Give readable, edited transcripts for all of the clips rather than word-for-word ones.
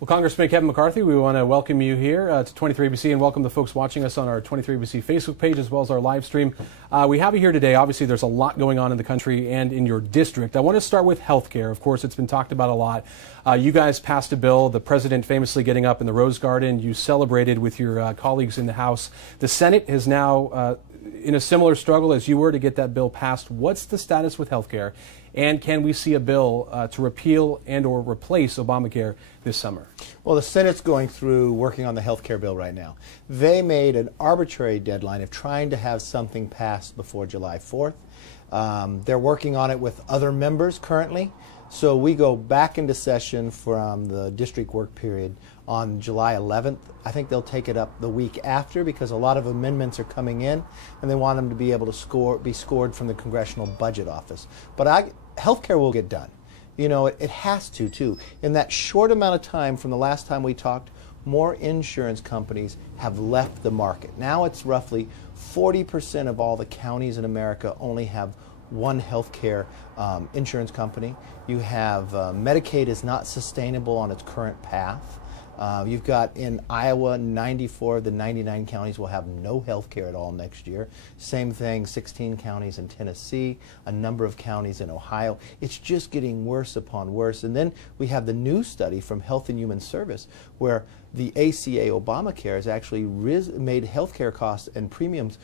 Well, Congressman Kevin McCarthy, we want to welcome you here to 23ABC and welcome the folks watching us on our 23ABC Facebook page as well as our live stream. We have you here today. Obviously, there's a lot going on in the country and in your district. I want to start with health care. Of course, it's been talked about a lot. You guys passed a bill, the president famously getting up in the Rose Garden. You celebrated with your colleagues in the House. The Senate is now in a similar struggle as you were to get that bill passed. What's the status with health care? And can we see a bill to repeal and or replace Obamacare this summer? Well, the Senate's going through working on the health care bill right now. They made an arbitrary deadline of trying to have something passed before July 4th. They're working on it with other members currently. So we go back into session from the district work period on July 11th. I think they'll take it up the week after because a lot of amendments are coming in and they want them to be able to be scored from the Congressional Budget Office. But healthcare will get done. You know, it has to, too. In that short amount of time from the last time we talked, more insurance companies have left the market. Now it's roughly 40% of all the counties in America only have one healthcare insurance company. You have Medicaid is not sustainable on its current path. You've got in Iowa, 94 of the 99 counties will have no health care at all next year. Same thing, 16 counties in Tennessee, a number of counties in Ohio. It's just getting worse upon worse. And then we have the new study from Health and Human Service where the ACA Obamacare has actually made health care costs and premiums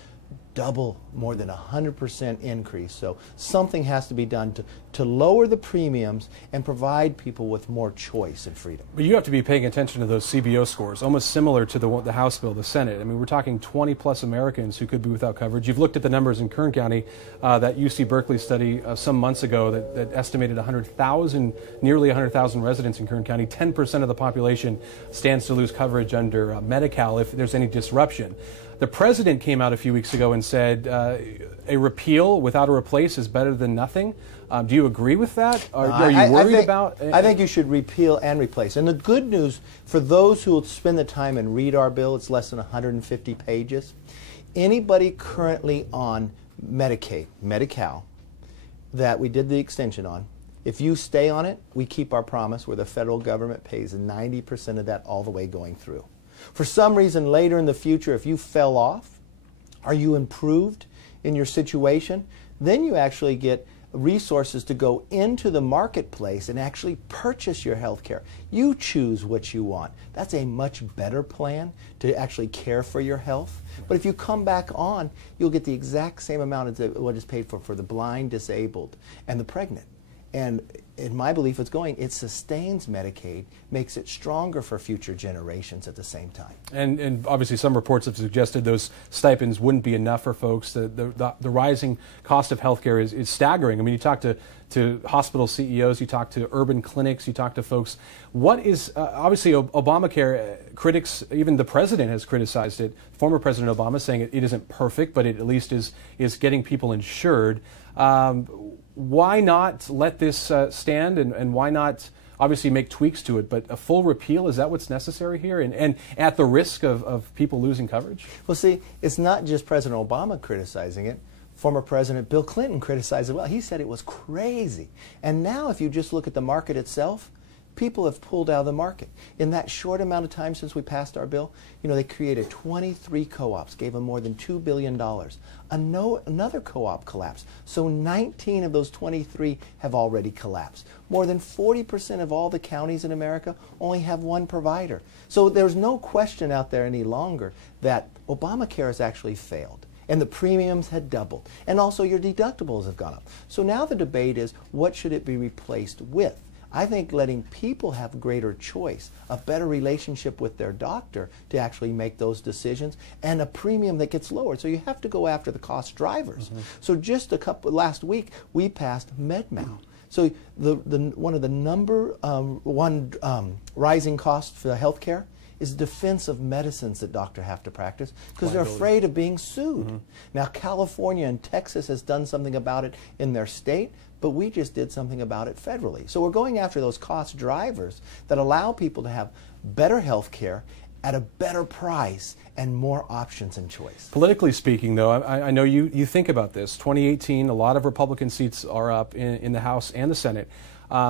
double, more than 100% increase. So something has to be done to lower the premiums and provide people with more choice and freedom. But you have to be paying attention to those CBO scores, almost similar to the House bill, the Senate. I mean, we're talking 20-plus Americans who could be without coverage. You've looked at the numbers in Kern County, that UC Berkeley study some months ago that estimated 100,000, nearly 100,000 residents in Kern County. 10% of the population stands to lose coverage under Medi-Cal if there's any disruption. The president came out a few weeks ago and said a repeal without a replace is better than nothing. Do you agree with that? Are you worried about? I think you should repeal and replace. And the good news for those who will spend the time and read our bill, it's less than 150 pages. Anybody currently on Medicaid, Medi-Cal, that we did the extension on, if you stay on it, we keep our promise where the federal government pays 90% of that all the way going through. For some reason later in the future, if you fell off, or you improved in your situation, then you actually get resources to go into the marketplace and actually purchase your health care. You choose what you want. That's a much better plan to actually care for your health. But if you come back on, you'll get the exact same amount as what is paid for the blind, disabled, and the pregnant. And in my belief, it sustains Medicaid, makes it stronger for future generations at the same time. And obviously some reports have suggested those stipends wouldn't be enough for folks. The rising cost of health care is staggering. I mean, you talk to hospital CEOs, you talk to urban clinics, you talk to folks. What is, obviously Obamacare, critics, even the president has criticized it, former President Obama, saying it isn't perfect, but it at least is getting people insured. Why not let this stand and why not obviously make tweaks to it, but a full repeal, is that what's necessary here and at the risk of people losing coverage? Well, see, it's not just President Obama criticizing it. Former President Bill Clinton criticized it well. He said it was crazy. And now if you just look at the market itself, people have pulled out of the market. In that short amount of time since we passed our bill, you know, they created 23 co-ops, gave them more than $2 billion. Another co-op collapsed. So 19 of those 23 have already collapsed. More than 40% of all the counties in America only have one provider. So there's no question out there any longer that Obamacare has actually failed. And the premiums had doubled. And also your deductibles have gone up. So now the debate is, what should it be replaced with? I think letting people have greater choice, a better relationship with their doctor to actually make those decisions, and a premium that gets lowered. So you have to go after the cost drivers. So just last week, we passed MedMal. So one of the number one rising costs for healthcare is defense of medicines that doctors have to practice because they're afraid of being sued. Now, California and Texas has done something about it in their state, but we just did something about it federally. So we're going after those cost drivers that allow people to have better health care at a better price and more options and choice. Politically speaking, though, I know you think about this. 2018, a lot of Republican seats are up in the House and the Senate.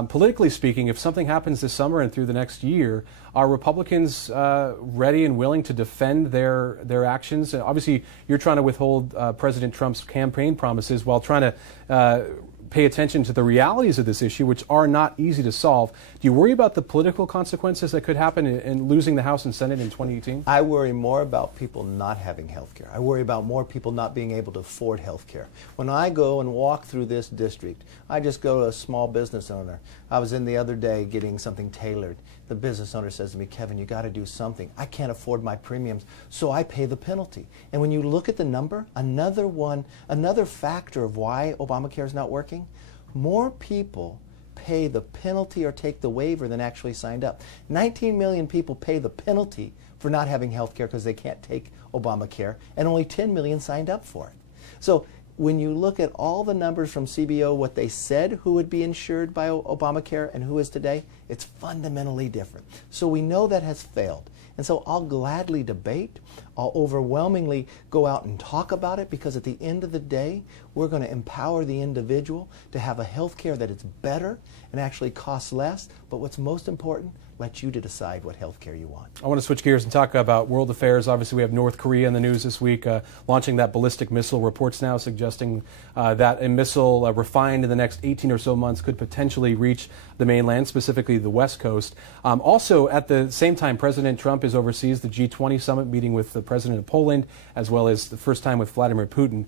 Politically speaking, if something happens this summer and through the next year, are Republicans ready and willing to defend their actions? Obviously, you're trying to withhold President Trump's campaign promises while trying to pay attention to the realities of this issue, which are not easy to solve. Do you worry about the political consequences that could happen in losing the House and Senate in 2018? I worry more about people not having health care. I worry about more people not being able to afford health care. When I go and walk through this district, I just go to a small business owner. I was in the other day getting something tailored. The business owner says to me, Kevin, you got to do something. I can't afford my premiums, so I pay the penalty. And when you look at the number, another factor of why Obamacare is not working, more people pay the penalty or take the waiver than actually signed up. 19 million people pay the penalty for not having health care because they can't take Obamacare, and only 10 million signed up for it. So when you look at all the numbers from CBO, what they said who would be insured by Obamacare and who is today, it's fundamentally different. So we know that has failed. And so I'll gladly debate. I'll overwhelmingly go out and talk about it, because at the end of the day, we're going to empower the individual to have a health care that is better and actually costs less. But what's most important, let you to decide what health care you want. I want to switch gears and talk about world affairs. Obviously, we have North Korea in the news this week, launching that ballistic missile. Reports now suggesting that a missile refined in the next 18 or so months could potentially reach the mainland, specifically the West Coast. Also, at the same time, President Trump is overseas, the G20 summit, meeting with the president of Poland, as well as the first time with Vladimir Putin.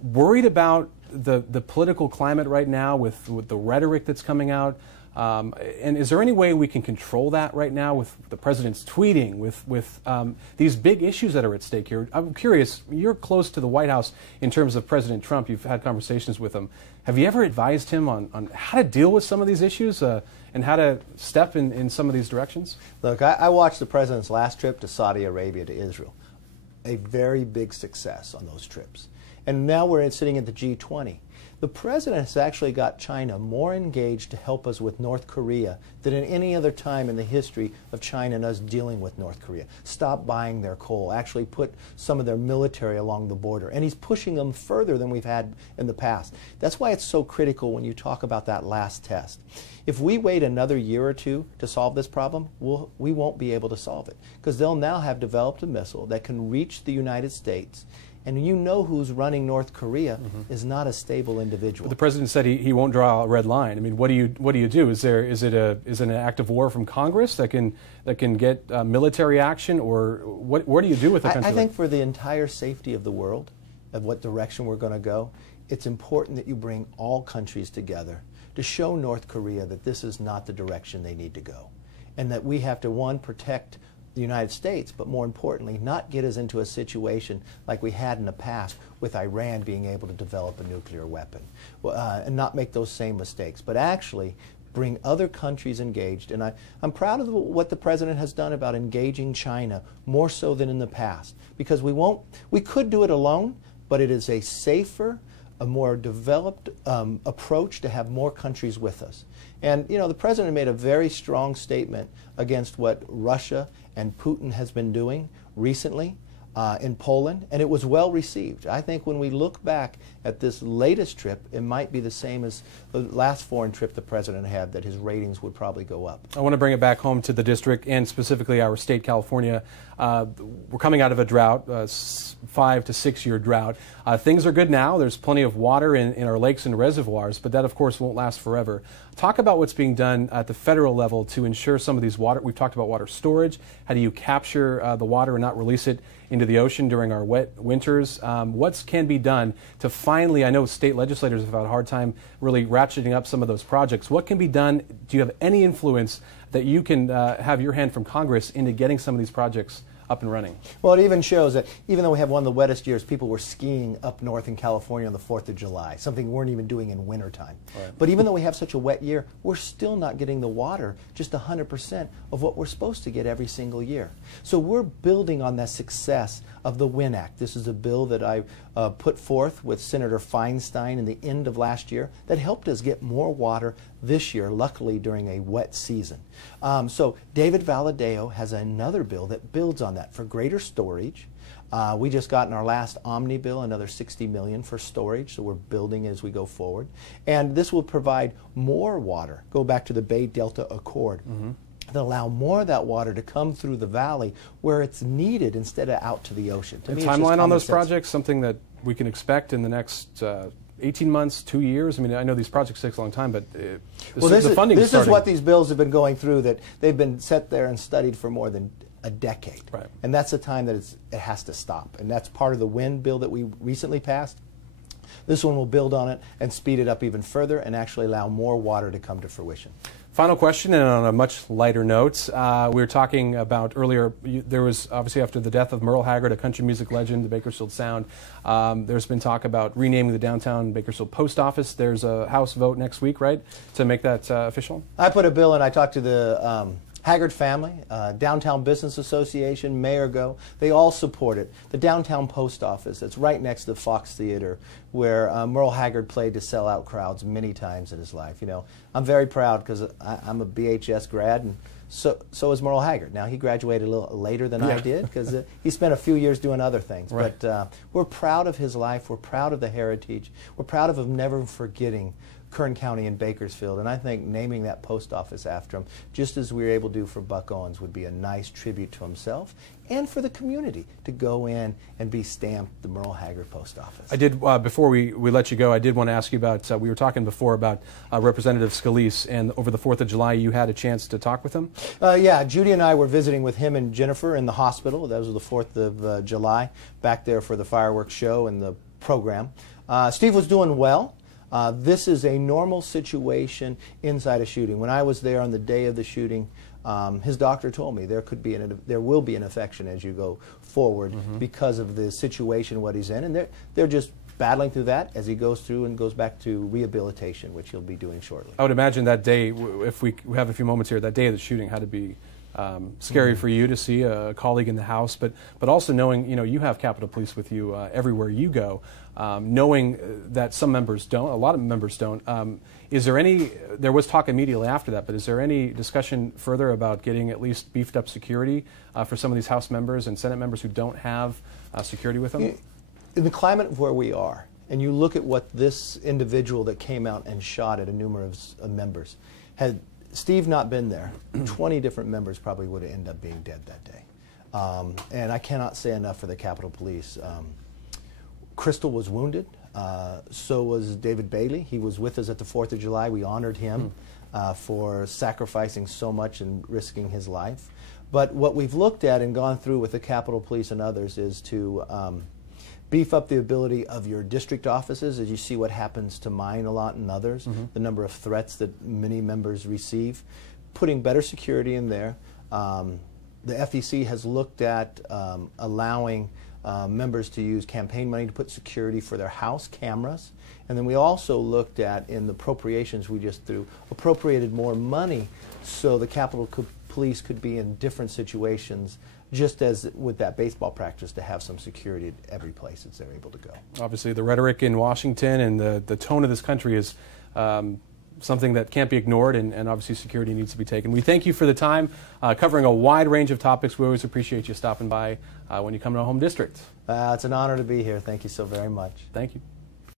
Worried about the political climate right now with the rhetoric that's coming out? And is there any way we can control that right now with the president's tweeting, with these big issues that are at stake here? I'm curious, you're close to the White House in terms of President Trump. You've had conversations with him. Have you ever advised him on how to deal with some of these issues and how to step in some of these directions? Look, I watched the president's last trip to Saudi Arabia, to Israel. A very big success on those trips. And now we're sitting at the G20. The president has actually got China more engaged to help us with North Korea than at any other time in the history of China and us dealing with North Korea. Stop buying their coal, actually put some of their military along the border. And he's pushing them further than we've had in the past. That's why it's so critical when you talk about that last test. If we wait another year or two to solve this problem, we won't be able to solve it, because they'll now have developed a missile that can reach the United States. And you know who's running North Korea is not a stable individual. But the president said he won't draw a red line. I mean, what do you do? Is it an act of war from Congress that can get military action, or what do you do with a country? I think for the entire safety of the world, of what direction we're going to go, it's important that you bring all countries together to show North Korea that this is not the direction they need to go, and that we have to, one, protect the United States, but more importantly, not get us into a situation like we had in the past with Iran being able to develop a nuclear weapon, and not make those same mistakes, but actually bring other countries engaged. And I'm proud of what the president has done about engaging China more so than in the past, because we could do it alone, but it is a safer, a more developed approach to have more countries with us. And you know, the president made a very strong statement against what Russia and Putin has been doing recently in Poland, and it was well received. I think when we look back at this latest trip, it might be the same as the last foreign trip the president had, that his ratings would probably go up. I want to bring it back home to the district, and specifically our state, California. We're coming out of a drought, 5 to 6 year drought. Things are good now. There's plenty of water in our lakes and reservoirs, but that, of course, won't last forever. Talk about what's being done at the federal level to ensure some of these water. We've talked about water storage. How do you capture the water and not release it into the ocean during our wet winters? What can be done to finally, I know state legislators have had a hard time really ratcheting up some of those projects. What can be done? Do you have any influence that you can have your hand from Congress into getting some of these projects up and running? Well, it even shows that even though we have one of the wettest years, people were skiing up north in California on the 4th of July, something we weren't even doing in wintertime. Right. But even though we have such a wet year, we're still not getting the water, just 100% of what we're supposed to get every single year. So we're building on that success of the WIN Act. This is a bill that I put forth with Senator Feinstein in the end of last year that helped us get more water this year, luckily during a wet season. So David Valadeo has another bill that builds on that for greater storage. We just got in our last Omni bill another $60 million for storage, so we're building as we go forward. And this will provide more water. Go back to the Bay Delta Accord. That allow more of that water to come through the valley where it's needed instead of out to the ocean. To me, timeline on those projects, something that we can expect in the next 18 months, 2 years? I mean, I know these projects take a long time, but the funding this is what these bills have been going through, that they've been set there and studied for more than a decade. Right. And that's the time that it has to stop. And that's part of the wind bill that we recently passed. This one will build on it and speed it up even further and actually allow more water to come to fruition. Final question, and on a much lighter note, we were talking about earlier, there was obviously after the death of Merle Haggard, a country music legend, the Bakersfield Sound, there's been talk about renaming the downtown Bakersfield Post Office. There's a House vote next week, right, to make that official? I put a bill in, I talked to the Haggard family, Downtown Business Association, Mayor Go, they all support it. The Downtown Post Office, it's right next to the Fox Theater, where Merle Haggard played to sell out crowds many times in his life. You know, I'm very proud because I'm a BHS grad, and so is Merle Haggard. Now, he graduated a little later than I did because he spent a few years doing other things. Right. But we're proud of his life, we're proud of the heritage, we're proud of him never forgetting Kern County and Bakersfield, and I think naming that post office after him, just as we were able to do for Buck Owens, would be a nice tribute to himself and for the community to go in and be stamped the Merle Haggard Post Office. I did, before we let you go, I did want to ask you about, we were talking before about Representative Scalise, and over the 4th of July you had a chance to talk with him? Yeah, Judy and I were visiting with him and Jennifer in the hospital. That was the 4th of July, back there for the fireworks show and the program. Steve was doing well. This is a normal situation inside a shooting. When I was there on the day of the shooting, his doctor told me there will be an infection as you go forward because of the situation, what he's in, and they're just battling through that as he goes through and goes back to rehabilitation, which he'll be doing shortly. I would imagine that day, if we have a few moments here, that day of the shooting had to be scary for you to see a colleague in the House, but also knowing, you know, you have Capitol Police with you everywhere you go, knowing that some members don't, a lot of members don't. Is there any, there was talk immediately after that, but is there any discussion further about getting at least beefed up security for some of these House members and Senate members who don't have security with them? In the climate of where we are, and you look at what this individual that came out and shot at a numerous members, had Steve not been there, 20 different members probably would have ended up being dead that day. And I cannot say enough for the Capitol Police. Crystal was wounded. So was David Bailey. He was with us at the 4th of July. We honored him for sacrificing so much and risking his life. But what we've looked at and gone through with the Capitol Police and others is to beef up the ability of your district offices, as you see what happens to mine a lot and others, the number of threats that many members receive, putting better security in there. The FEC has looked at allowing members to use campaign money to put security for their house cameras. And then we also looked at, in the appropriations we just threw, appropriated more money so the Capitol Police could be in different situations, just as with that baseball practice, to have some security at every place that they're able to go. Obviously, the rhetoric in Washington and the tone of this country is something that can't be ignored, and obviously security needs to be taken. We thank you for the time, covering a wide range of topics. We always appreciate you stopping by when you come to our home district. It's an honor to be here. Thank you so very much. Thank you.